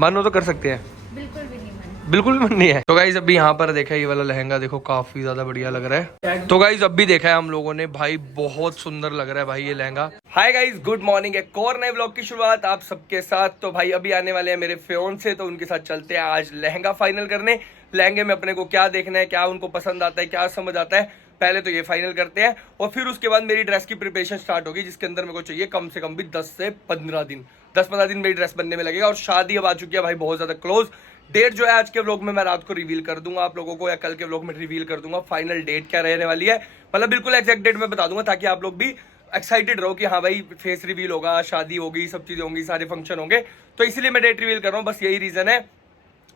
मानो तो कर सकते हैं। बिल्कुल भी नहीं मन। बिल्कुल भी मन नहीं है। तो गाइज अभी यहाँ पर देखा ये वाला लहंगा देखो काफी ज्यादा बढ़िया लग रहा है। तो गाइज अभी देखा है हम लोगों ने भाई, बहुत सुंदर लग रहा है भाई ये lehenga. Hi guys, good morning. एक और नए व्लॉग की शुरुआत आप सबके साथ। तो भाई अभी आने वाले हैं मेरे फियोंसे, तो उनके साथ चलते हैं आज लहंगा फाइनल करने। लहंगे में अपने को क्या देखना है, क्या उनको पसंद आता है, क्या समझ आता है, पहले तो ये फाइनल करते हैं और फिर उसके बाद मेरी ड्रेस की प्रिपरेशन स्टार्ट होगी, जिसके अंदर मेरे को चाहिए कम से कम भी 10 से 15 दिन। 10-15 दिन मेरी ड्रेस बनने में लगेगा। और शादी अब आ चुकी है भाई बहुत ज्यादा क्लोज। डेट जो है आज के व्लॉग में मैं रात को रिवील कर दूंगा आप लोगों को, या कल के व्लॉग में रिवील कर दूंगा फाइनल डेट क्या रहने वाली है। मतलब बिल्कुल एग्जैक्ट डेट मैं बता दूंगा, ताकि आप लोग भी एक्साइटेड रहो कि हाँ भाई फेस रिवील होगा, शादी होगी, सब चीजें होंगी, सारे फंक्शन होंगे। तो इसलिए मैं डेट रिवील कर रहा हूँ, बस यही रीजन है।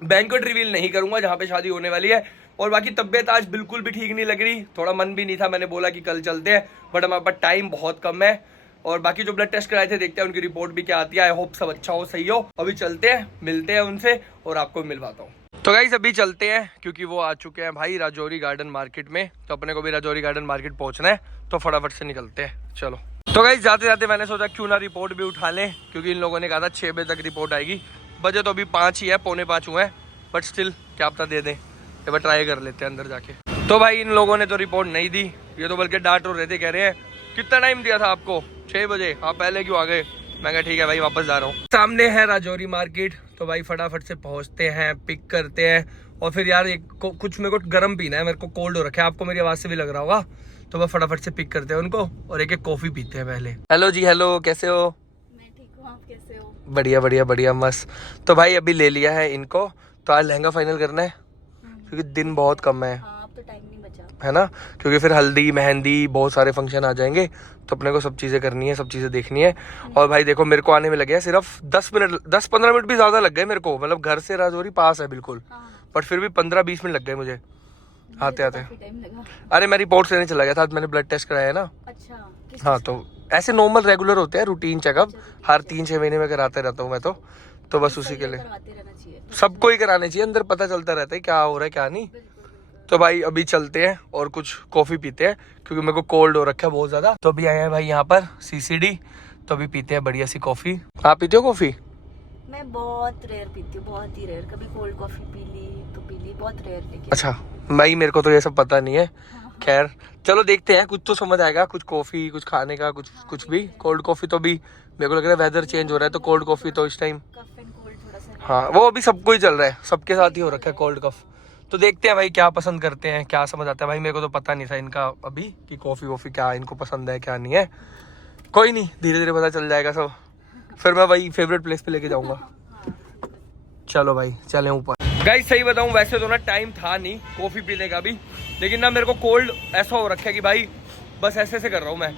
बैंक्वेट रिवील नहीं करूंगा जहां पे शादी होने वाली है। और बाकी तबियत आज बिल्कुल भी ठीक नहीं लग रही, थोड़ा मन भी नहीं था। मैंने बोला कि कल चलते हैं, बट हमारे पास टाइम बहुत कम है। और बाकी जो ब्लड टेस्ट कराए थे, देखते हैं उनकी रिपोर्ट भी क्या आती है। आई होप सब अच्छा हो, सही हो। अभी चलते हैं, मिलते हैं उनसे और आपको मिलवाता हूँ। तो गाइस अभी चलते हैं, क्योंकि वो आ चुके हैं भाई राजौरी गार्डन मार्केट में। तो अपने को भी राजौरी गार्डन मार्केट पहुंचना है, तो फटाफट से निकलते हैं। चलो। तो गाइस जाते जाते मैंने सोचा क्यों ना रिपोर्ट भी उठा लें, क्योंकि इन लोगों ने कहा था 6 बजे तक रिपोर्ट आएगी। बजे तो अभी 5 ही है, 4:45 हुए हैं, बट स्टिल क्या पता दे दें। एक बार ट्राई कर लेते हैं अंदर जाके। तो भाई इन लोगों ने तो रिपोर्ट नहीं दी, ये तो बल्कि डांट रहे थे, कह रहे हैं कितना टाइम दिया था आपको, 6 बजे, आप पहले क्यों आ गए। मैं कहा ठीक है भाई, वापस जा रहा हूँ। सामने है राजौरी मार्केट, तो भाई फटाफट से पहुंचते हैं, पिक करते हैं। और फिर यार कुछ मेरे को गर्म पीना है, मेरे को कोल्ड हो रखा है, आपको मेरी आवाज से भी लग रहा होगा। तो बस फटाफट से पिक करते हैं उनको और एक कॉफी पीते हैं पहले। हेलो जी, हेलो, कैसे हो? मैं ठीक हूँ, आप कैसे हो? बढ़िया बढ़िया बढ़िया, मस्त। तो भाई अभी ले लिया है इनको, तो आज लहंगा फाइनल करना है, क्योंकि दिन बहुत कम है। हाँ, अब तो टाइम नहीं बचा है ना, क्योंकि फिर हल्दी मेहंदी बहुत सारे फंक्शन आ जाएंगे, तो अपने को सब चीज़ें करनी है, सब चीज़ें देखनी है। और भाई देखो मेरे को आने में लगे हैं सिर्फ 10 मिनट, 10-15 मिनट भी ज़्यादा लग गए मेरे को। मतलब घर से राजौरी पास है बिल्कुल, बट फिर भी 15-20 मिनट लग गए मुझे आते आते। अरे मैं रिपोर्ट लेने चला गया था, आज मैंने ब्लड टेस्ट कराया है ना। अच्छा, हाँ, तो ऐसे नॉर्मल रेगुलर होते हैं रूटीन चेकअप, हर 3-6 महीने में कराते रहता हूँ मैं तो बस उसी के लिए सबको ही कराने चाहिए, अंदर पता चलता रहता है क्या हो रहा है क्या नहीं। तो भाई अभी चलते हैं और कुछ कॉफ़ी पीते हैं, क्योंकि मेरे को कोल्ड हो रखा है बहुत ज़्यादा। तो अभी आए हैं भाई यहाँ पर सीसीडी, तो अभी पीते हैं बढ़िया सी कॉफ़ी। आप पीते हो कॉफ़ी? मैं बहुत रेयर पीती हूँ, बहुत ही रेयर। कभी कोल्ड कॉफी पी ली तो पी ली, बहुत रेयर लेकिन। अच्छा भाई, मेरे को तो ये सब पता नहीं है। खैर चलो देखते हैं, कुछ तो समझ आएगा, कुछ कॉफ़ी, कुछ खाने का, कुछ भी। कोल्ड कॉफ़ी तो भी मेरे को लग रहा है वेदर चेंज हो रहा है, तो कोल्ड कॉफ़ी तो इस टाइम, हाँ वो अभी सबको ही चल रहा है, सबके साथ ही हो रखा है कोल्ड कफ। तो देखते हैं भाई क्या पसंद करते हैं, क्या समझ आता है। भाई मेरे को तो पता नहीं था इनका अभी कि कॉफ़ी वॉफ़ी क्या इनको पसंद है क्या नहीं है। कोई नहीं, धीरे धीरे पता चल जाएगा सब, फिर मैं वही फेवरेट प्लेस पे लेके जाऊंगा। चलो भाई चलें ऊपर। गाइस सही बताऊं, वैसे तो ना टाइम था नहीं कॉफ़ी पीने का भी, लेकिन ना मेरे को कोल्ड ऐसा हो रखा है कि भाई बस ऐसे ऐसे कर रहा हूँ मैं,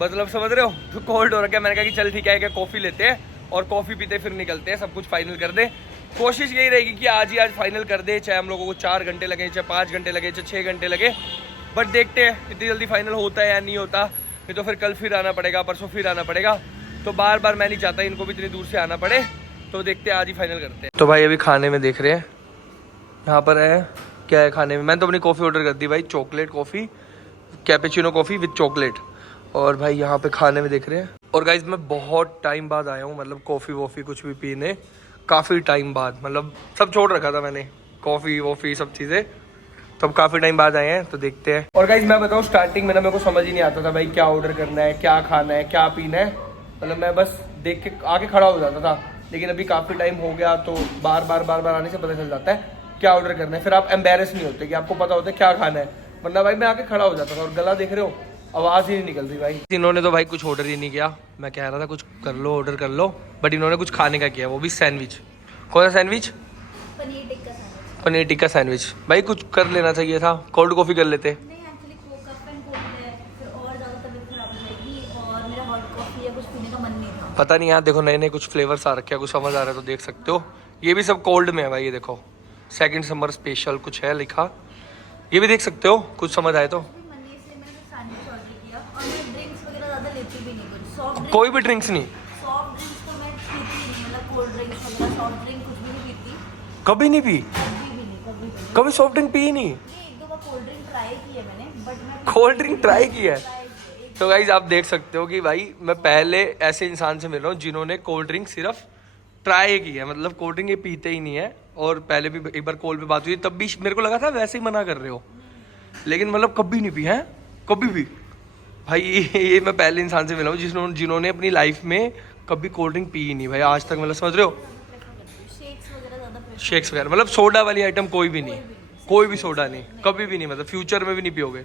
मतलब समझ रहे हो। तो कोल्ड हो रखा है, मैंने कहा कि चल ठीक है, कॉफ़ी लेते हैं और कॉफ़ी पीते फिर निकलते हैं, सब कुछ फाइनल कर दे। कोशिश यही रहेगी कि आज ही आज फाइनल कर दे, चाहे हम लोगों को 4 घंटे लगे, चाहे 5 घंटे लगे, चाहे 6 घंटे लगे, बट देखते हैं इतनी जल्दी फाइनल होता है या नहीं होता। नहीं तो फिर कल फिर आना पड़ेगा, परसों फिर आना पड़ेगा, तो बार बार मैं नहीं चाहता इनको भी इतनी दूर से आना पड़े। तो देखते हैं, आज ही फाइनल करते हैं। तो भाई अभी खाने में देख रहे हैं, यहाँ पर है क्या है खाने में। मैंने तो अपनी कॉफ़ी ऑर्डर कर दी भाई, chocolate coffee, cappuccino coffee with chocolate. और भाई यहाँ पे खाने में देख रहे हैं। और गाइज मैं बहुत टाइम बाद आया हूँ, मतलब कॉफ़ी वॉफ़ी कुछ भी पीने, काफ़ी टाइम बाद, मतलब सब छोड़ रखा था मैंने, कॉफ़ी वॉफ़ी सब चीज़ें, तो अब काफ़ी टाइम बाद आए हैं, तो देखते हैं। और गाइज मैं बताऊँ, स्टार्टिंग में ना मेरे को समझ ही नहीं आता था भाई क्या ऑर्डर करना है, क्या खाना है, क्या पीना है। मतलब मैं बस देख के आके खड़ा हो जाता था, लेकिन अभी काफ़ी टाइम हो गया, तो बार बार आने से पता चल जाता है क्या ऑर्डर करना है। फिर आप एम्बेरस नहीं होते कि आपको पता होता है क्या खाना है, वरना भाई मैं आके खड़ा हो जाता था। और गला देख रहे हो, आवाज़ ही नहीं निकल रही भाई। इन्होंने तो भाई कुछ ऑर्डर ही नहीं किया, मैं कह रहा था कुछ कर लो, ऑर्डर कर लो, बट इन्होंने कुछ खाने का किया, वो भी सैंडविच। कौन सा sandwich? Paneer tikka sandwich. Paneer tikka sandwich. भाई कुछ कर लेना चाहिए था, कोल्ड कॉफ़ी कर लेते। नहीं, एक्चुअली कफ एंड कोल्ड है, फिर और ज़्यादा तबीयत खराब हो जाएगी, और मेरा हॉट कॉफ़ी या कुछ पीने का मन नहीं था। पता नहीं यार, देखो नए नए कुछ फ्लेवर्स आ रखे हैं, कुछ समझ आ रहा है तो देख सकते हो। ये भी सब कोल्ड में है भाई, ये देखो 2nd समर स्पेशल कुछ है लिखा, ये भी देख सकते हो, कुछ समझ आए तो। कोई भी ड्रिंक्स नहीं? सॉफ्ट ड्रिंक्स तो मैं पीती ही नहीं, मतलब कोल्ड ड्रिंक्स वगैरह, सॉफ्ट ड्रिंक कुछ भी नहीं पीती। कभी नहीं पी? कभी भी नहीं, कभी भी नहीं। कभी सॉफ्ट ड्रिंक पी नहीं? एक दो बार कोल्ड ड्रिंक ट्राई की है मैंने, बट मैं कोल्ड ड्रिंक ट्राई की है? तो गाइज आप देख सकते हो कि भाई मैं पहले ऐसे इंसान से मिल रहा हूँ जिन्होंने कोल्ड ड्रिंक सिर्फ ट्राई की है, मतलब कोल्ड ड्रिंक ये पीते ही नहीं है। और पहले भी एक बार कॉल पे बात हुई तब भी मेरे को लगा था वैसे ही मना कर रहे हो, लेकिन मतलब कभी नहीं पी है, कभी भी। भाई ये मैं पहले इंसान से मिला हूँ जिन्होंने अपनी लाइफ में कभी कोल्ड ड्रिंक पी ही नहीं भाई आज तक, मतलब समझ रहे हो। शेक्स वगैरह ज़्यादा प्रेफर। शेक्स वगैरह मतलब सोडा वाली आइटम कोई भी नहीं, कोई भी सोडा नहीं, कभी भी नहीं, मतलब फ्यूचर में भी नहीं पियोगे,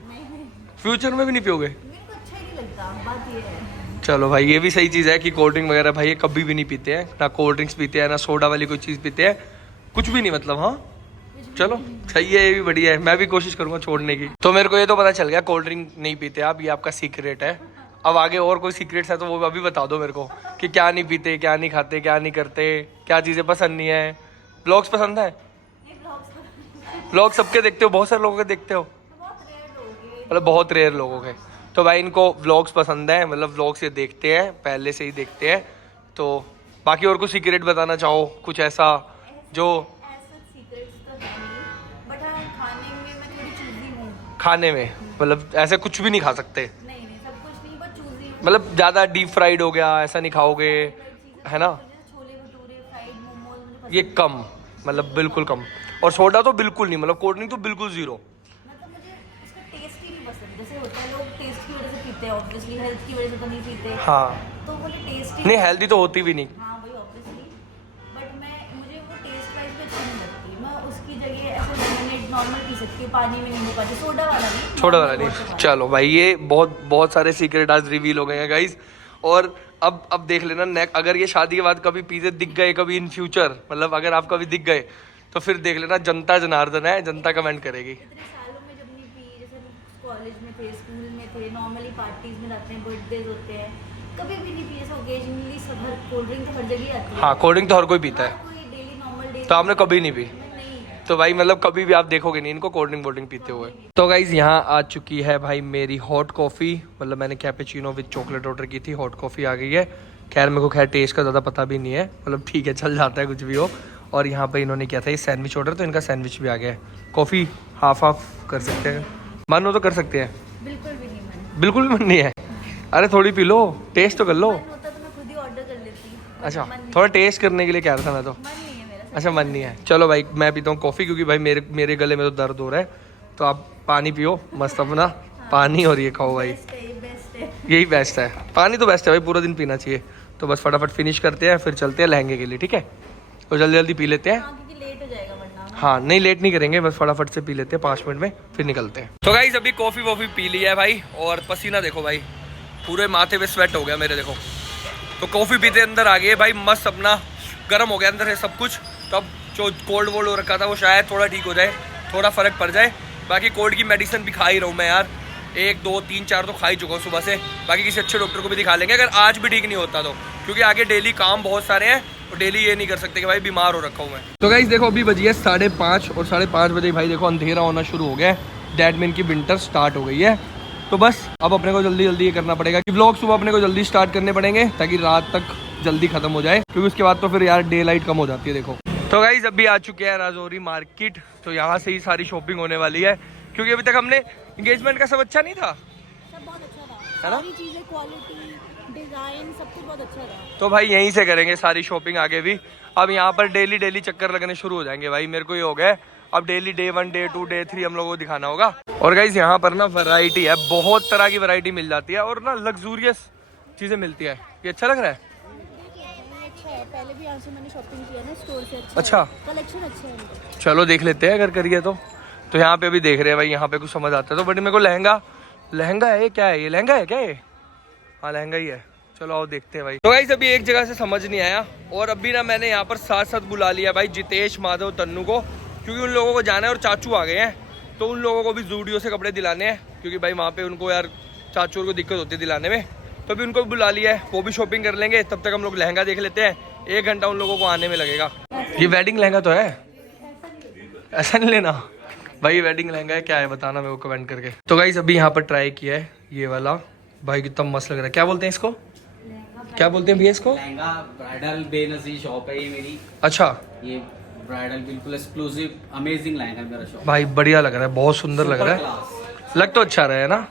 फ्यूचर में भी नहीं पियोगे। मेरे को अच्छा ही नहीं लगता, बात ये है। चलो भाई ये भी सही चीज़ है कि कोल्ड ड्रिंक वगैरह भाई ये कभी भी नहीं पीते हैं, ना कोल्ड ड्रिंक्स पीते हैं ना सोडा वाली कोई चीज़ पीते हैं, कुछ भी नहीं मतलब। हाँ चलो सही है, ये भी बढ़िया है, मैं भी कोशिश करूंगा छोड़ने की। तो मेरे को ये तो पता चल गया कोल्ड ड्रिंक नहीं पीते आप, ये आपका सीक्रेट है। अब आगे और कोई सीक्रेट्स है तो वो अभी बता दो मेरे को कि क्या नहीं पीते, क्या नहीं खाते, क्या नहीं करते, क्या चीज़ें पसंद नहीं है। ब्लॉग्स पसंद है? नहीं, ब्लॉग्स ब्लॉग सबके देखते हो, बहुत सारे लोगों के देखते हो, बहुत रेयर लोग हैं। मतलब बहुत रेयर लोगों के। तो भाई इनको व्लॉग्स पसंद है, मतलब व्लॉग्स ये देखते हैं, पहले से ही देखते हैं। तो बाकी और कुछ सीक्रेट बताना चाहो कुछ ऐसा जो? ऐसा सीक्रेट्स तो है नहीं, बट हाँ खाने में मैं थोड़ी चूजी हूँ। खाने में मतलब ऐसे कुछ भी नहीं खा सकते, नहीं नहीं, सब कुछ नहीं, बट चूजी हूँ। मतलब ज़्यादा डीप फ्राइड हो गया ऐसा नहीं खाओगे, है ना? जैसे छोले भटूरे, फ्राइड मोमोज मुझे पसंद ये कम, मतलब बिल्कुल कम। और सोडा तो बिल्कुल नहीं, मतलब कोल्ड ड्रिंक तो बिल्कुल ज़ीरो। मतलब मुझे उसका टेस्ट ही नहीं पसंद। जैसे होता है लोग टेस्ट की वजह से पीते हैं, ऑब्वियसली हेल्थ की वजह से तो नहीं पीते। हाँ तो मुझे टेस्ट ही नहीं, हेल्दी तो होती भी नहीं। हाँ वही ऑब्वियसली, बट मुझे वो टेस्ट वाइज भी अच्छी नहीं लगती। मैं उसकी जगह ऐसे लेमनेड नॉर्मल पी सकती हूँ, पानी में नींबू पानी, सोडा वाला नहीं, छोटा वाला normal नहीं। water चलो भाई ये बहुत बहुत सारे सीक्रेट आज रिवील हो गए हैं गाइस। और अब देख लेना नेक्स्ट, अगर ये शादी के बाद कभी पीते दिख गए कभी इन फ्यूचर, मतलब अगर आप कभी दिख गए तो फिर देख लेना, जनता जनार्दन है, जनता कमेंट करेगी। इतने सालों में जब नहीं पी, जैसे कॉलेज में थे, स्कूल में थे, नॉर्मली पार्टीज में जाते हैं, बर्थडेज होते हैं, कभी भी नहीं पी। जैसे ओकेजनली सब, हर कोल्ड ड्रिंक तो हर जगह ही आती है। हाँ कोल्ड ड्रिंक तो हर कोई पीता है, कोई डेली नॉर्मल डे तो आपने कभी नहीं पी? नहीं। तो भाई मतलब कभी भी आप देखोगे नहीं इनको कोल्ड ड्रिंक पीते हुए। तो गाइज यहाँ आ चुकी है भाई मेरी हॉट कॉफ़ी, मतलब मैंने कैपेचिनो विद चॉकलेट ऑर्डर की थी, हॉट कॉफ़ी आ गई है। खैर मेरे को खैर टेस्ट का ज़्यादा पता भी नहीं है, मतलब ठीक है चल जाता है कुछ भी हो। और यहाँ पे इन्होंने किया था ये सैंडविच ऑर्डर, तो इनका सैंडविच भी आ गया है। कॉफ़ी हाफ हाफ कर सकते हैं, मन हो तो कर सकते हैं। बिल्कुल भी नहीं मन। बिल्कुल भी मन नहीं है? अरे थोड़ी पी लो, टेस्ट तो कर लो। मन होता तो मैं खुद ही ऑर्डर कर लेती। अच्छा मन थोड़ा टेस्ट करने के लिए कह रहा था मैं तो। मन नहीं है मेरा। अच्छा मन नहीं है, चलो भाई मैं पीता हूँ कॉफ़ी, क्योंकि भाई मेरे गले में तो दर्द हो रहा है। तो आप पानी पियो मस्त अपना, पानी और ये खाओ भाई, बेस्ट है, ये बेस्ट है। यही बेस्ट है। पानी तो बेस्ट है भाई, पूरा दिन पीना चाहिए। तो बस फटाफट फिनिश करते हैं फिर चलते हैं लहंगे के लिए, ठीक है? तो जल्दी जल्दी पी लेते हैं। हाँ क्योंकि लेट हो जाएगा वरना। हाँ नहीं लेट नहीं करेंगे, बस फटाफट से पी लेते हैं, 5 मिनट में फिर निकलते हैं। तो गाइस अभी कॉफ़ी वॉफ़ी पी लिया है भाई, और पसीना देखो भाई पूरे माथे पे स्वेट हो गया मेरे, देखो। तो कॉफ़ी पीते अंदर आ गए भाई, मस्त अपना गर्म हो गया अंदर है सब कुछ। तो अब जो कोल्ड वोल्ड हो रखा था वो शायद थोड़ा ठीक हो जाए, थोड़ा फ़र्क पड़ जाए। बाकी कोल्ड की मेडिसिन भी खा ही रहा हूँ मैं यार, 1 2 3 4 तो खा ही चुका हूँ सुबह से। बाकी किसी अच्छे डॉक्टर को भी दिखा लेंगे अगर आज भी ठीक नहीं होता तो, क्योंकि आगे डेली काम बहुत सारे हैं और डेली ये नहीं कर सकते कि भाई बीमार हो रखा हूँ मैं। तो गाइस देखो अभी बजी है 5:30 और 5:30 बजे भाई देखो अंधेरा होना शुरू हो गया है, दैट मीन की विंटर स्टार्ट हो गई है। तो बस अब अपने को जल्दी जल्दी ये करना पड़ेगा कि व्लॉग सुबह अपने को जल्दी स्टार्ट करने पड़ेंगे ताकि रात तक जल्दी खत्म हो जाए, क्योंकि उसके बाद तो फिर यार डे लाइट कम हो जाती है। देखो तो गाइस अभी आ चुके हैं राजौरी मार्केट, तो यहाँ से ही सारी शॉपिंग होने वाली है, क्योंकि अभी तक हमने इंगेजमेंट का सब अच्छा नहीं था, सब बहुत अच्छा था, है ना? सारी चीजें, क्वालिटी, डिजाइन, सब कुछ बहुत अच्छा था। तो भाई यहीं से करेंगे सारी शॉपिंग आगे भी। अब यहाँ पर डेली डेली चक्कर लगने शुरू हो जाएंगे भाई, मेरे को ये हो गया अब डेली डे 1 डे 2 डे 3 हम लोगों को दिखाना होगा। और गाइस यहाँ पर ना वैरायटी है, बहुत तरह की वैरायटी मिल जाती है और ना लग्जूरियस चीज़ें मिलती है। ये अच्छा लग रहा है? अच्छा है, पहले भी यहाँ से मैंने शॉपिंग किया ना स्टोर से। अच्छा कलेक्शन अच्छा है इनका। चलो देख लेते हैं अगर करिए तो यहाँ पे अभी देख रहे हैं भाई, यहाँ पे कुछ समझ आता है तो। बट मेरे को लहंगा है, ये क्या है? ये लहंगा है क्या ये? हाँ लहंगा ही है, चलो आओ देखते हैं भाई। तो गाइस अभी एक जगह से समझ नहीं आया, और अभी ना मैंने यहाँ पर साथ साथ बुला लिया भाई जितेश, माधव, तन्नू को, क्योंकि उन लोगों को जाना है और चाचू आ गए हैं, तो उन लोगों को भी जूडियो से कपड़े दिलाने हैं, क्योंकि भाई वहाँ पे उनको यार चाचू को दिक्कत होती है दिलाने में। तो अभी उनको भी बुला लिया है, वो भी शॉपिंग कर लेंगे, तब तक हम लोग लहंगा देख लेते हैं। 1 घंटा उन लोगों को आने में लगेगा। ये वेडिंग लहंगा तो है, ऐसा नहीं लेना भाई, वेडिंग लहंगा है क्या है बताना मेरे को कमेंट करके। तो गाइस अभी यहाँ पर ट्राई किया है ये वाला, भाई कितना मस्त लग रहा है। क्या बोलते हैं इसको, क्या बोलते हैं भैया इसको? लहंगा ब्राइडल बेनजीर शॉप है ये मेरी। अच्छा ये ब्राइडल बिल्कुल एक्सक्लूसिव अमेजिंग लहंगा है मेरा शॉप। भाई बढ़िया लग रहा है, बहुत सुंदर लग रहा है, लग तो अच्छा रहा है ना,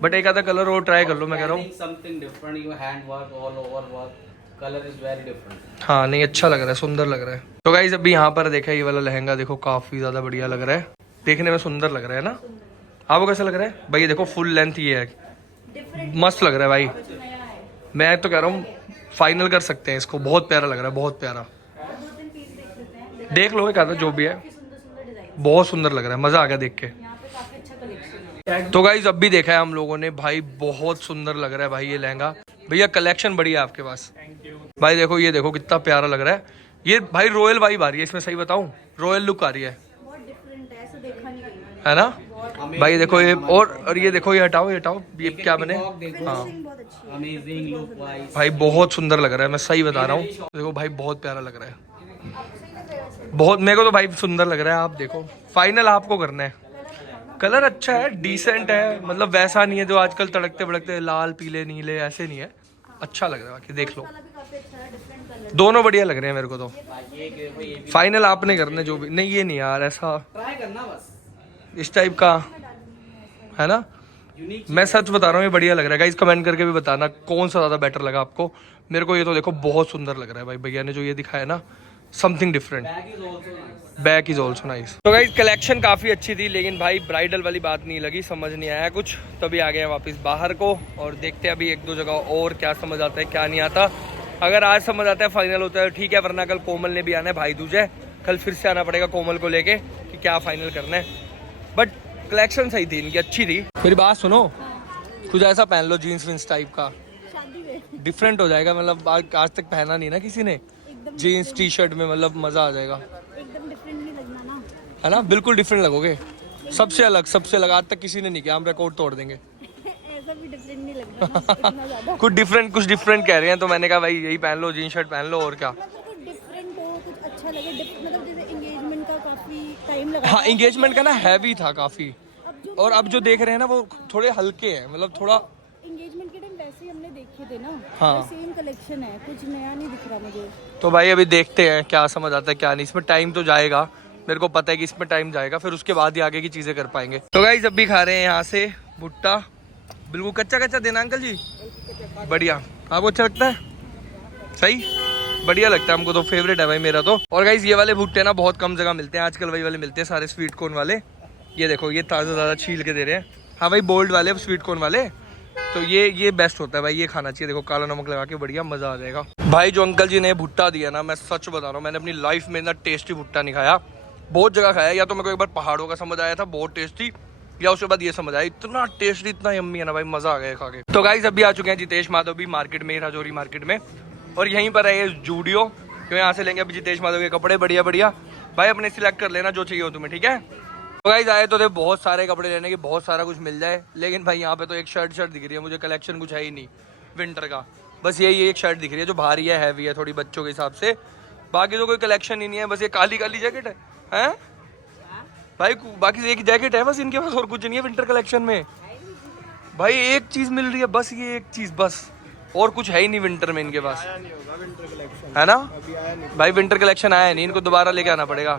बट एक आधा कलर और ट्राई कर लो मैं कह रहा हूँ। Something different, you hand work all over work, color is very different. हाँ नहीं अच्छा लग रहा है, सुंदर लग रहा है। तो गाइस अभी यहाँ पर देखा ये वाला लहंगा देखो काफी ज्यादा बढ़िया लग रहा है, देखने में सुंदर लग रहा है ना। आपको कैसा लग रहा है भाई? ये देखो फुल लेंथ ये है, मस्त लग रहा है भाई। मैं तो कह रहा हूँ फाइनल कर सकते हैं इसको, बहुत प्यारा लग रहा है, बहुत प्यारा। देख लो एक आधा जो भी है, बहुत सुंदर लग रहा है, मजा आ गया देख के। तो गाइस अब भी देखा है हम लोगों ने भाई, बहुत सुंदर लग रहा है भाई ये लहंगा। भैया कलेक्शन बढ़िया है आपके पास भाई। देखो ये देखो कितना प्यारा लग रहा है ये भाई, रॉयल वाइब आ रही है इसमें, सही बताऊं रॉयल लुक आ रही है, है ना भाई। देखो ये और ये देखो, ये हटाओ ये हटाओ, ये क्या बने। हाँ Amazing look wise. भाई बहुत सुंदर लग रहा है, मैं सही बता रहा हूँ। देखो भाई बहुत प्यारा लग रहा है, बहुत, मेरे को तो भाई सुंदर लग रहा है। आप देखो फाइनल आपको करना है। कलर अच्छा है, डिसेंट है, मतलब वैसा नहीं है जो आजकल तड़कते भड़कते लाल पीले नीले, ऐसे नहीं है, अच्छा लग रहा है। बाकी देख लो दोनों बढ़िया लग रहे हैं मेरे को तो। फाइनल आपने करना है जो भी। नहीं ये नहीं यार, ऐसा Try करना बस. इस टाइप का है ना। मैं सच बता रहा हूँ ये बढ़िया लग रहा है गाइस। कमेंट करके भी बताना कौन सा ज़्यादा बेटर लगा आपको। मेरे को ये तो देखो बहुत सुंदर लग रहा है भाई, भैया ने जो ये दिखाया ना, something different. Back is also nice. तो गाइस कलेक्शन काफ़ी अच्छी थी, लेकिन भाई ब्राइडल वाली बात नहीं लगी, समझ नहीं आया कुछ, तभी आ गए वापस बाहर को। और देखते हैं अभी एक दो जगह और क्या समझ आता है क्या नहीं आता। अगर आज समझ आता है फाइनल होता है ठीक है, वरना कल कोमल ने भी आना है भाई दूज है, कल फिर से आना पड़ेगा कोमल को लेके कि क्या फाइनल करना है। बट कलेक्शन सही थी इनकी, अच्छी थी। मेरी बात सुनो, कुछ ऐसा पहन लो जीन्स विंस टाइप का, डिफरेंट हो जाएगा। मतलब आज तक पहना नहीं ना किसी ने जीन्स टी शर्ट में, मतलब मजा आ जाएगा, एकदम डिफरेंट नहीं लगना ना, है ना। बिल्कुल डिफरेंट लगोगे, सबसे अलग, सबसे अलग। आज तक किसी ने नहीं किया, हम रिकॉर्ड तोड़ देंगे। ऐसा भी डिफरेंट नहीं लगना ना, इतना ज्यादा। कुछ डिफरेंट कह रहे हैं, तो मैंने कहा भाई यही पहन लो, जीन्स शर्ट पहन लो और क्या। कुछ डिफरेंट हो, कुछ अच्छा लगे, मतलब जैसे एंगेजमेंट का काफी टाइम लगा। हाँ एंगेजमेंट का ना हैवी था काफी, और अब जो देख रहे हैं ना वो थोड़े हल्के हैं, मतलब थोड़ा एंगेजमेंट के टाइम वैसे ही हमने देखे थे ना। हाँ सेम कलेक्शन है, कुछ नया नहीं दिख रहा मुझे। तो भाई अभी देखते हैं क्या समझ आता है क्या नहीं। इसमें टाइम तो जाएगा, मेरे को पता है कि इसमें टाइम जाएगा, फिर उसके बाद ही आगे की चीजें कर पाएंगे। तो गाइस अभी खा रहे हैं यहाँ से भुट्टा, बिल्कुल कच्चा कच्चा देना अंकल जी, बढ़िया। आपको अच्छा लगता है? सही बढ़िया लगता है हमको तो, फेवरेट है भाई मेरा तो। और गाइस ये वाले भुट्टे ना बहुत कम जगह मिलते हैं आजकल, वही वाले मिलते हैं सारे स्वीट कॉर्न वाले। ये देखो ये ताज़ा छील के दे रहे हैं। हाँ भाई बोल्ड वाले स्वीट कॉर्न वाले, तो ये बेस्ट होता है भाई, ये खाना चाहिए। देखो काला नमक लगा के बढ़िया मजा आ जाएगा। भाई जो अंकल जी ने भुट्टा दिया ना, मैं सच बता रहा हूँ, मैंने अपनी लाइफ में इतना टेस्टी भुट्टा नहीं खाया। बहुत जगह खाया, या तो मेरे को एक बार पहाड़ों का समझ आया था बहुत टेस्टी, या उसके बाद ये समझ आया, इतना टेस्टी इतना यम्मी है ना भाई, मजा आ गया खा के। तो गाइस अभी आ चुके हैं जितेश माधवी मार्केट में, राजौरी मार्केट में, और यहीं पर है ये जूडियो, क्यों यहाँ से लेंगे अभी जितेश माधव के कपड़े बढ़िया बढ़िया। भाई अपने सिलेक्ट कर लेना जो चाहिए हो तुम्हें, ठीक है। तो गाइस आए तो थे बहुत सारे कपड़े लेने के, बहुत सारा कुछ मिल जाए, लेकिन भाई यहाँ पे तो एक शर्ट दिख रही है मुझे, कलेक्शन कुछ है ही नहीं विंटर का। बस यही एक शर्ट दिख रही है जो भारी है, हैवी है थोड़ी बच्चों के हिसाब से, बाकी तो कोई कलेक्शन ही नहीं है। बस ये काली काली जैकेट है, हैं भाई, बाकी एक जैकेट है बस इनके पास, और कुछ नहीं है विंटर कलेक्शन में। भाई एक चीज मिल रही है बस, ये एक चीज बस, और कुछ है ही नहीं विंटर में इनके पास, है ना भाई। विंटर कलेक्शन आया नहीं, इनको दोबारा लेके आना पड़ेगा।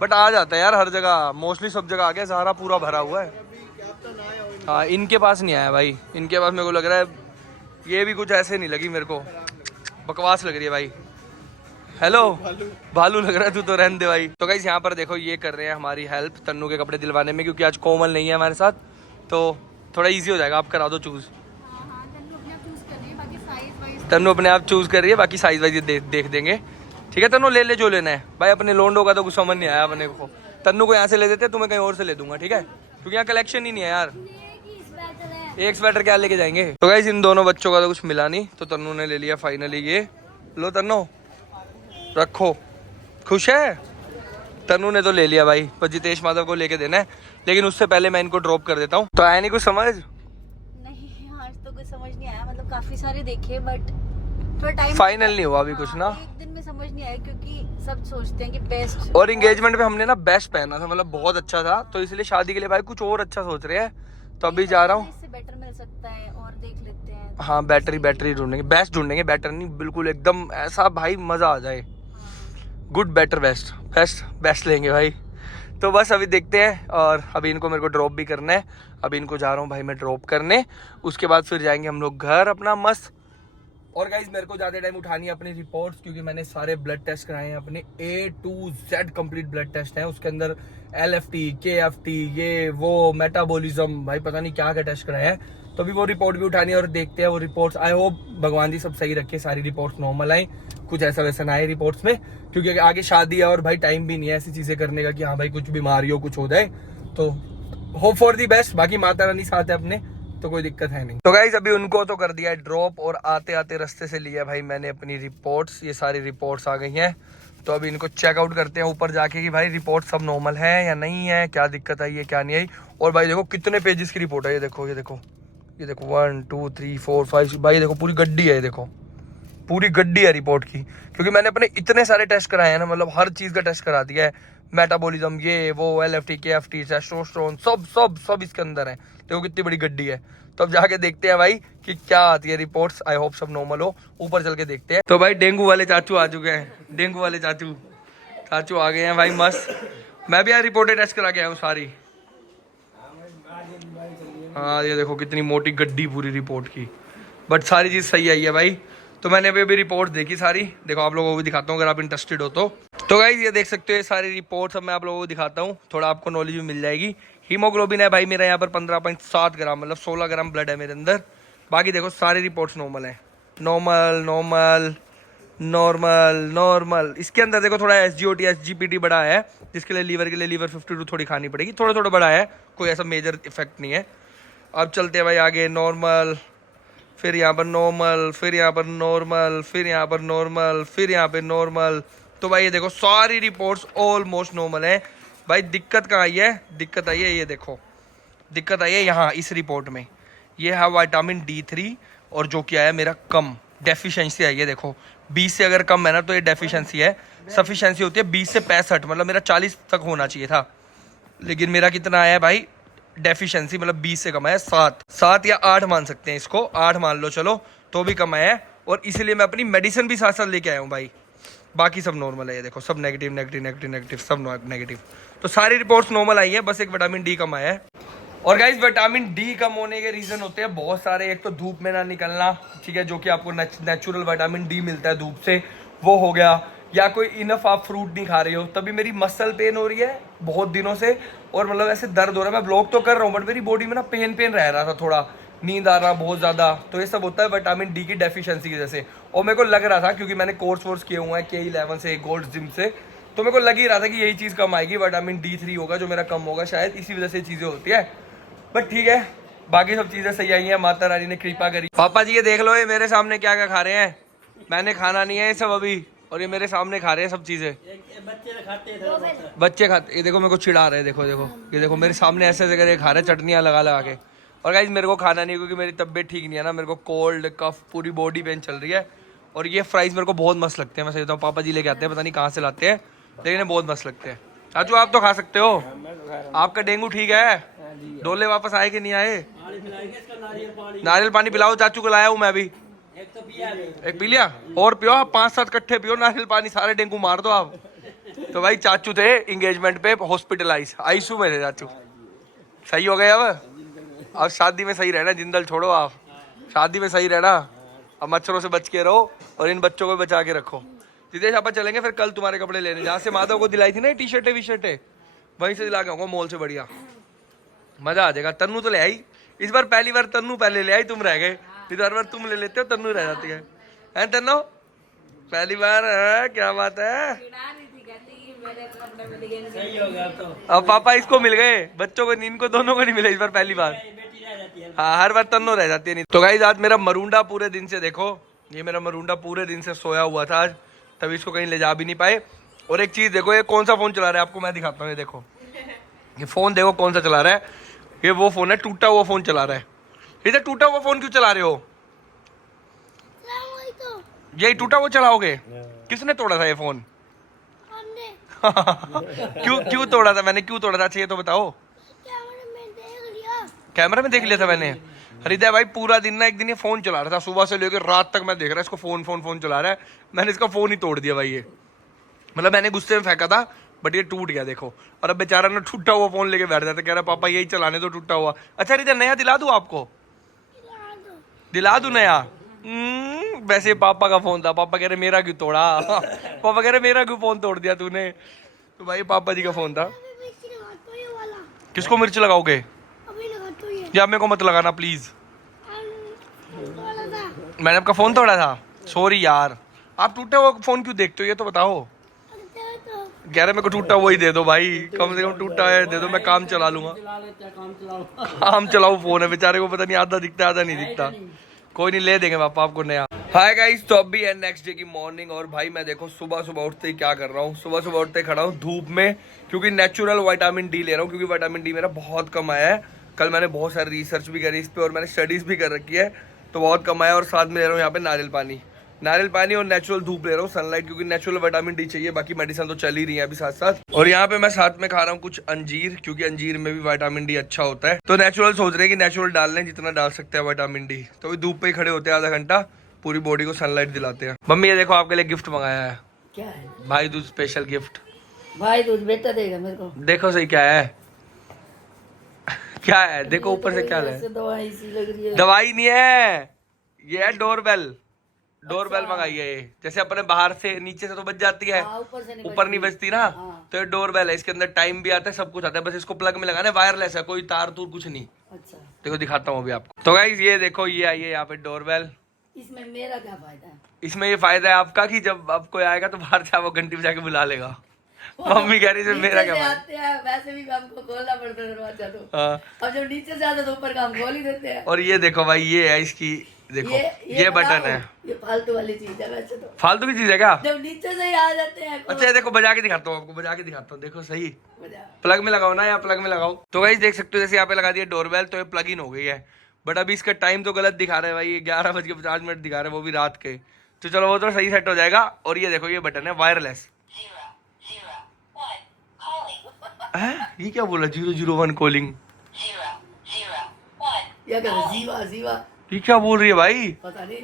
बट आ जाता है यार हर जगह, मोस्टली सब जगह आ गया, सहारा पूरा भरा हुआ है। हाँ इनके पास नहीं आया भाई, इनके पास मेरे को लग रहा है ये भी कुछ ऐसे नहीं लगी मेरे को, बकवास लग रही है भाई। हेलो भालू लग रहा है तू तो, रहने दे भाई। तो गाइस यहाँ पर देखो ये कर रहे हैं हमारी हेल्प तन्नू के कपड़े दिलवाने में, क्योंकि आज कोमल नहीं है हमारे साथ, तो थोड़ा इजी हो जाएगा। आप करा दो चूज। तन्नू अपने आप चूज कर रही है, बाकी साइज वाइज देख देंगे, ठीक है। तन्नू ले जो लेना है भाई, अपने लोंडो का तो कुछ समझ नहीं आया अपने को। तन्नू को यहाँ से ले देते, तुम्हें कहीं और से ले दूंगा, ठीक है, क्योंकि यहाँ कलेक्शन ही नहीं है यार। एक स्वेटर क्या लेके जाएंगे। तो गाइस इन दोनों बच्चों का तो कुछ मिला नहीं, तो तन्नू ने ले लिया फाइनली ये। लो तन्नू रखो, खुश है। तन्नू ने तो ले लिया भाई, पर जितेश माधव को लेके देना है, लेकिन उससे पहले मैं इनको ड्रॉप कर देता हूँ। तो आया नहीं कुछ समझ? नहीं आज तो कुछ समझ नहीं आया, मतलब काफी सारे देखे बट थोड़ा टाइम फाइनल नहीं हुआ अभी कुछ ना, एक दिन में समझ नहीं आया, क्योंकि सब सोचते हैं कि बेस्ट। और एंगेजमेंट पे हमने ना बेस्ट पहना था, मतलब बहुत अच्छा था, तो इसलिए शादी के लिए भाई कुछ और अच्छा सोच रहे हैं, तो अभी जा रहा हूँ। इससे बेटर मिल सकता है और देख लेते हैं। हाँ बैटरी ढूंढेंगे, बेस्ट ढूंढेंगे, बेटर नहीं, बिल्कुल एकदम ऐसा भाई मजा आ जाए। गुड बेटर बेस्ट लेंगे भाई। तो बस अभी देखते हैं, और अभी इनको मेरे को ड्रॉप भी करना है, अभी इनको जा रहा हूँ भाई मैं ड्रॉप करने, उसके बाद फिर जाएंगे हम लोग घर अपना मस्त, और गाइज मेरे को ज्यादा टाइम उठानी है अपनी रिपोर्ट्स, क्योंकि मैंने सारे ब्लड टेस्ट कराए हैं अपने A to Z complete blood test हैं। उसके अंदर LFT, KFT, ये वो मेटाबॉलिज्म, भाई पता नहीं क्या क्या टेस्ट कराए हैं। तो अभी वो रिपोर्ट भी उठानी है और देखते हैं वो रिपोर्ट्स। आई होप भगवान जी सब सही रखे, सारी रिपोर्ट्स नॉर्मल आई, कुछ ऐसा वैसा ना आए रिपोर्ट्स में, क्योंकि आगे शादी है और भाई टाइम भी नहीं है ऐसी चीजें करने का कि हाँ भाई कुछ बीमारी हो कुछ हो जाए। तो होप फॉर दी बेस्ट, बाकी माता रानी साथ है अपने, तो कोई दिक्कत है नहीं। तो गाइज अभी उनको तो कर दिया है ड्रॉप, और आते आते रास्ते से लिया भाई मैंने अपनी रिपोर्ट्स। ये सारी रिपोर्ट्स आ गई हैं, तो अभी इनको चेकआउट करते हैं ऊपर जाके कि भाई रिपोर्ट सब नॉर्मल है या नहीं है, क्या दिक्कत आई है क्या नहीं आई। और भाई देखो कितने पेजेस की रिपोर्ट है, ये देखो ये देखो ये देखो 1 2 3 4 5, भाई देखो पूरी गड्डी है, ये देखो पूरी गड्डी है रिपोर्ट की, क्योंकि मैंने अपने इतने सारे टेस्ट कराए हैं ना, मतलब हर चीज़ का टेस्ट करा दिया है, मेटाबॉलिज्म ये वो LFT KFT टेस्टोस्टेरोन सब सब सब इसके अंदर है। देखो कितनी बड़ी गड्डी है। तो अब जाके देखते हैं भाई कि क्या आती है रिपोर्ट्स। आई होप सब नॉर्मल हो, ऊपर चल के देखते हैं। तो भाई डेंगू वाले चाचू आ चुके हैं, डेंगू वाले चाचू आ गए हैं भाई मस्त। मैं भी यार रिपोर्टें टेस्ट करा के आया हूँ सारी। हाँ ये देखो कितनी मोटी गड्डी पूरी रिपोर्ट की, बट सारी चीज़ सही आई है भाई। तो मैंने अभी रिपोर्ट देखी सारी, देखो आप लोगों को भी दिखाता हूँ अगर आप इंटरेस्टेड हो तो गाइस ये देख सकते हो ये सारी रिपोर्ट्स अब मैं आप लोगों को दिखाता हूँ, थोड़ा आपको नॉलेज भी मिल जाएगी। हीमोग्लोबिन है भाई मेरा यहाँ पर 15.7 ग्राम, मतलब 16 ग्राम ब्लड है मेरे अंदर। बाकी देखो सारी रिपोर्ट्स नॉर्मल है, नॉर्मल नॉर्मल नॉर्मल नॉर्मल। इसके अंदर देखो थोड़ा SGOT SGPT बढ़ा है, जिसके लिए लीवर 52 थोड़ी खानी पड़ेगी, थोड़ा थोड़ा बढ़ा है, कोई ऐसा मेजर इफेक्ट नहीं है। अब चलते हैं भाई आगे, नॉर्मल, फिर यहाँ पर नॉर्मल, फिर यहाँ पर नॉर्मल, फिर यहाँ पर नॉर्मल, फिर यहाँ पे नॉर्मल। तो भाई ये देखो सारी रिपोर्ट्स ऑलमोस्ट नॉर्मल है। भाई दिक्कत कहाँ आई है, दिक्कत आई है ये देखो, दिक्कत आई है यहाँ इस रिपोर्ट में, ये है विटामिन D3, और जो क्या है मेरा कम डेफिशिएंसी आई है। देखो 20 से अगर कम है ना तो ये डेफिशिएंसी है, सफिशिएंसी होती है 20 से 65, मतलब मेरा 40 तक होना चाहिए था, लेकिन मेरा कितना आया है भाई डेफिशिएंसी, मतलब 20 से कम है 7 या 8 मान सकते हैं इसको, 8 मान लो चलो, तो भी कम है। और इसलिए मैं अपनी मेडिसिन भी साथ साथ लेके आया हूँ भाई। बाकी सब नॉर्मल है, ये देखो सब नेगेटिव नेगेटिव नेगेटिव नेगेटिव सब नेगेटिव। तो सारी रिपोर्ट्स नॉर्मल आई है, बस एक विटामिन D कम आया है। और गाइस विटामिन D कम होने के रीजन होते हैं बहुत सारे। एक तो धूप में ना निकलना, ठीक है, जो कि आपको नेचुरल विटामिन D मिलता है धूप से, वो हो गया, या कोई इनफ आप फ्रूट नहीं खा रहे हो। तभी मेरी मसल पेन हो रही है बहुत दिनों से, और मतलब ऐसे दर्द हो रहा है। मैं ब्लॉग तो कर रहा हूँ बट मेरी बॉडी में ना पेन रह रहा था, थोड़ा नींद आ रहा बहुत ज़्यादा। तो ये सब होता है विटामिन D की डेफिशिएंसी की वजह से। और मेरे को लग रहा था, क्योंकि मैंने कोर्स किए हुए हैं K11 से, गोल्ड जिम से, तो मेरे को लग ही रहा था कि यही चीज़ कम आएगी, विटामिन D3 होगा जो मेरा कम होगा शायद, इसी वजह से चीज़ें होती है। बट ठीक है, बाकी सब चीज़ें सही आई हैं, माता रानी ने कृपा करी। पापा जी ये देख लो, ये मेरे सामने क्या क्या खा रहे हैं, मैंने खाना नहीं है ये सब अभी, और ये मेरे सामने खा रहे हैं सब चीज़ें। बच्चे खाते, ये देखो मेरे को चिढ़ा रहे हैं, देखो देखो ये देखो मेरे सामने ऐसे ऐसे करके खा रहे हैं चटनियाँ लगा लगा के। और गाइस मेरे को खाना नहीं, क्योंकि मेरी तबीयत ठीक नहीं है ना, मेरे को कोल्ड कफ पूरी बॉडी पेन चल रही है। और ये फ्राइज मेरे को बहुत मस्त लगते हैं, मैं सोचता हूँ पापा जी लेके आते हैं, पता नहीं कहाँ से लाते हैं, लेकिन ये बहुत मस्त लगते हैं। चाचू आप तो खा सकते हो, आपका डेंगू ठीक है, डोले वापस आए कि नहीं आए? नारियल पानी पिलाओ, चाचू को लाया हूँ मैं अभी, एक पी लिया, और पियो आप 5-7 कट्ठे पियो नारियल पानी, सारे डेंगू मार दो आप। तो भाई चाचू थे एंगेजमेंट पे हॉस्पिटलाइज, आईसीयू में थे चाचू, सही हो गए अब शादी में सही रहना, जिंदल छोड़ो आप, शादी में सही रहना, अब मच्छरों से बच के रहो और इन बच्चों को बचा के रखो। जितेश आप चलेंगे फिर कल तुम्हारे कपड़े लेने, जहाँ से माधव को दिलाई थी ना टी-शर्टें वी-शर्टें, वहीं से दिला के आऊंगा मॉल से, बढ़िया मजा आ जाएगा। तन्नू तो ले आई इस बार, पहली बार तन्नू पहले ले आई, तुम रह गए, फिर हर बार तुम ले लेते हो, तन्नू रह जाती है तन्नू, पहली बार है, क्या बात है। अब पापा इसको मिल गए, बच्चों को इनको दोनों को नहीं मिले इस बार पहली बार। हाँ हर बार तन्नो रह जाती है नहीं। तो गाइस आज मेरा मरूंडा पूरे दिन से, देखो ये मेरा मरूंडा पूरे दिन से सोया हुआ था आज, तभी इसको कहीं ले जा भी नहीं पाए। और एक चीज देखो, ये कौन सा फोन चला रहा है आपको मैं दिखाता हूँ, ये देखो ये फोन देखो कौन सा चला रहा है, ये वो फोन है, टूटा हुआ फोन चला रहा है। इधर टूटा हुआ फोन क्यों चला रहे हो? यही टूटा हुआ चलाओगे? किसने तोड़ा था ये फोन? क्यों तोड़ा था मैंने, क्यों तोड़ा था, चाहिए तो बताओ। कैमरा में देख लिया था मैंने। हृदय भाई पूरा दिन ना, एक दिन ये फोन चला रहा था, सुबह से लेकर रात तक मैं देख रहा इसको, फोन चला रहा है। मैंने इसका फोन ही तोड़ दिया भाई, ये मतलब मैंने गुस्से में फेंका था बट ये टूट गया देखो। और अब बेचारा ना टूटा हुआ फोन लेके बैठ जाता, कह रहा पापा यही चलाने दो टूटा हुआ। अच्छा हृदय नया दिला दूं आपको? दिला दूं नया? वैसे पापा का फोन था, पापा कह रहे मेरा क्यों तोड़ा पापा कह रहे मेरा क्यों फोन तोड़ दिया तूने। तो भाई पापा जी का फोन था। किसको मिर्च लगाओगे? या मेरे को मत लगाना प्लीज। मैंने आपका फोन तोड़ा था, सॉरी यार। आप टूटे हुआ फोन क्यों देखते हो ये तो बताओ। कह रहे मेरे को टूटा वही दे दो भाई, कम से कम टूटा है दे दो, मैं काम चला लूंगा। काम चलाऊ फोन है, बेचारे को पता नहीं आधा दिखता आधा नहीं दिखता। कोई नहीं, ले देंगे पापा आपको नया। हाय गाइस, तो अभी है नेक्स्ट डे की मॉर्निंग और भाई मैं देखो सुबह सुबह उठते ही क्या कर रहा हूँ। सुबह सुबह उठते ही खड़ा हूँ धूप में, क्योंकि नेचुरल विटामिन डी ले रहा हूँ, क्योंकि विटामिन डी मेरा बहुत कम आया है। कल मैंने बहुत सारी रिसर्च भी करी इस पे और मैंने स्टडीज भी कर रखी है, तो बहुत कम आया। और साथ में ले रहा हूँ यहाँ पे नारियल पानी और नेचुरल धूप ले रहा हूँ, सनलाइट, क्योंकि नेचुरल विटामिन डी चाहिए। बाकी मेडिसिन तो चल ही रही है अभी साथ साथ। और यहाँ पे मैं साथ में खा रहा हूँ कुछ अंजीर, क्योंकि अंजीर में भी विटामिन डी अच्छा होता है। तो नेचुरल सोच रहे हैं कि नेचुरल डाल लें जितना डाल सकते हैं विटामिन डी। तो अभी धूप पे ही खड़े होते हैं आधा घंटा, पूरी बॉडी को सनलाइट दिलाते हैं। मम्मी ये देखो आपके लिए गिफ्ट मंगाया है। क्या है? भाई दूज स्पेशल गिफ्ट। भाई दूध बेटा देगा मेरे को। देखो सही क्या है क्या है, देखो ऊपर से क्या है। ऐसे दवाई सी लग रही है। दवाई नहीं है, ये है डोरबेल। डोरबेल मंगाई है ये, जैसे अपने बाहर से नीचे से तो बज जाती है, हाँ, ऊपर नहीं बजती ना। हाँ। तो ये डोरबेल है, इसके अंदर टाइम भी आता है, सब कुछ आता है, बस इसको प्लग में लगाना है। वायरलेस है, कोई तार तूर कुछ नहीं। अच्छा, देखो दिखाता हूँ अभी आपको। तो गाइस ये देखो, ये आई है यहाँ पे डोरबेल। इसमें मेरा क्या फायदा है? इसमें ये फायदा है आपका कि जब अब कोई आएगा तो बाहर से आपको घंटी बजा के बुला लेगा। मम्मी कह रही है मेरा क्या नीचे से फायदा। आते हैं वैसे भी हमको खोलना पड़ता है दरवाजा, तो हाँ। अब जब नीचे से आते तो ऊपर काम खोल ही देते हैं। और ये देखो भाई, ये है इसकी, देखो ये बटन बताओ, है। ये फालतू वाली चीज है वैसे तो। फालतू की चीज है क्या? जब नीचे से ही आ जाते हैं। अच्छा ये देखो बजा के दिखाता हूँ आपको, बजा के दिखाता हूँ, देखो सही। बजा। प्लग में लगाओ ना, या प्लग में लगाओ। तो गाइस देख सकते हो, जैसे यहाँ पे लगा दिया डोरबेल, तो ये प्लग इन हो गई है। बट अभी इसका टाइम तो गलत दिखा रहा है भाई, 11:50 दिखा रहा है, वो भी रात के। तो चलो वो तो सही सेट हो जाएगा। और ये देखो ये बटन है वायरलेस। ये क्या बोला? 001 कॉलिंग। क्या कर रहे? जीवा जीवा ये क्या बोल रही है भाई? पता नहीं,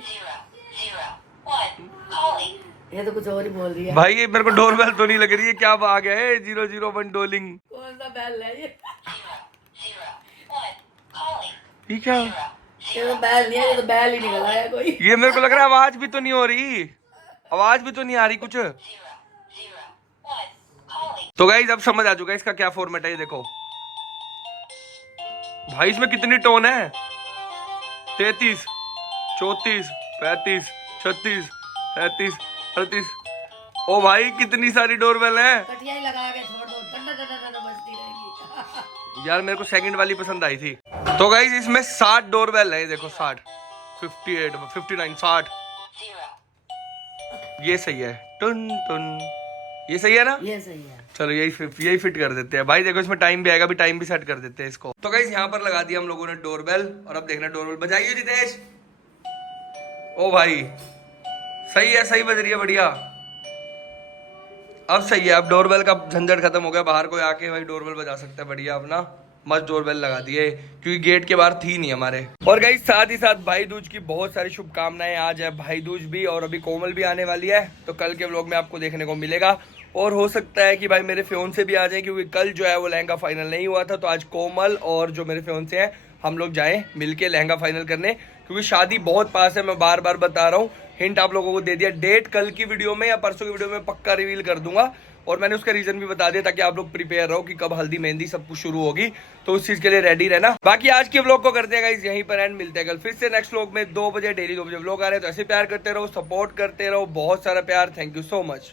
ये तो कुछ और ही बोल रही है। भाई ये मेरे को डोरबेल तो नहीं लग रही है, क्या आ गया है 001 डोलिंग? कौन सा बैल है ये? ये क्या? ये तो बैल नहीं है, ये तो बैल ही निकल आया कोई। ये मेरे को लग रहा है आवाज भी तो नहीं हो रही, आवाज भी तो नहीं आ रही कुछ। तो गाइस अब समझ आ चुका है इसका क्या फॉर्मेट है। ये देखो भाई, इसमें कितनी टोन है? 33, 34, 35, 36, 37, 38। ओ भाई कितनी सारी डोरबेल है। कटिया लगा के छोड़ दो, ठंडा ठंडा ठंडा बजती रहेगी। यार मेरे को सेकंड वाली पसंद आई थी। तो गाइस इसमें 60 डोरबेल है, देखो 60, 58, 59, 60। ये सही है, टुन टुन, ये सही है ना? ये सही है। चलो यही फिट कर देते हैं भाई। देखो इसमें टाइम भी आएगा, भी टाइम भी सेट कर देते हैं इसको। तो गाइस यहाँ पर लगा दिया हम लोगों ने डोरबेल, और अब देखना डोरबेल बजाइए जितेश। ओ भाई सही है, सही बज रही है, बढ़िया। अब सही है, अब डोरबेल का झंझट खत्म हो गया। बाहर कोई आके भाई डोरबेल बजा सकता है बढ़िया अपना। मस्त डोरबेल लगा दिए, क्योंकि गेट के बाहर थी नहीं हमारे। और गाइस साथ ही साथ भाई दूज की बहुत सारी शुभकामनाएं। आज है भाई दूज भी, और अभी कोमल भी आने वाली है, तो कल के व्लॉग में आपको देखने को मिलेगा। और हो सकता है कि भाई मेरे फियोंसे भी आ जाए, क्योंकि कल जो है वो लहंगा फाइनल नहीं हुआ था। तो आज कोमल और जो मेरे फियोंसे हैं हम लोग जाएं मिलके लहंगा फाइनल करने, क्योंकि शादी बहुत पास है। मैं बार बार बता रहा हूँ, हिंट आप लोगों को दे दिया। डेट कल की वीडियो में या परसों की वीडियो में पक्का रिवील कर दूंगा। और मैंने उसका रीजन भी बता दिया, ताकि आप लोग प्रिपेयर रहो कि कब हल्दी मेहंदी सब कुछ शुरू होगी, तो उस चीज के लिए रेडी रहना। बाकी आज के व्लॉग को करते हैं गाइस यहीं पर एंड, मिलते हैं कल फिर से नेक्स्ट व्लॉग में 2 बजे, डेली 2 बजे व्लॉग आ रहे हैं। तो ऐसे प्यार करते रहो, सपोर्ट करते रहो, बहुत सारा प्यार। Thank you so much.